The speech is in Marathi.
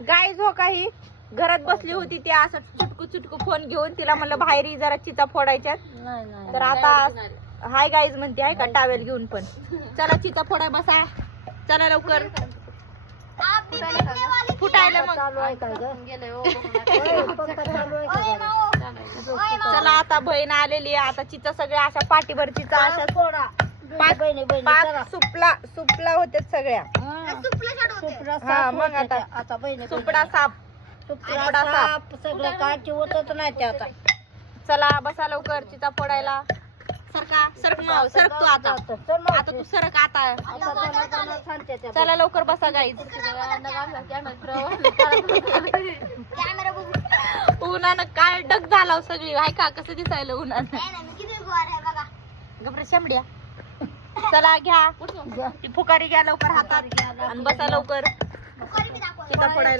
गाईज हो काही घरात बसली होती ती असं चुटकू चुटकू फोन घेऊन तिला म्हणलं बाहेर ये जरा चिचा फोडायच्यात. तर आता हाय गाईज म्हणते आहे का टावेल घेऊन पण. चला चिचा फोडाय बसा चला लवकर फुटायला मग. चला आता बहीण आलेली आहे आता चिचा सगळ्या अशा पाठीभर चिचा अशा सुपला सुपला होते सगळ्या. हा मग आता सुपडा साप सुपडा साप सगळं काठी होतच नाही ते आता. चला बसा लवकर चिचा फोडायला. सरका सरक माव सरक तू आता आता तू सरक आता. चला लवकर बसा गाईज. उन्हानं काय डग झाला सगळी हाय का कसं दिसायला उन्हानं. गबरे शांबड्या चला घ्या ती फुकारी घ्या लवकर हातात आणि बसा लवकर चिचा फोडायला.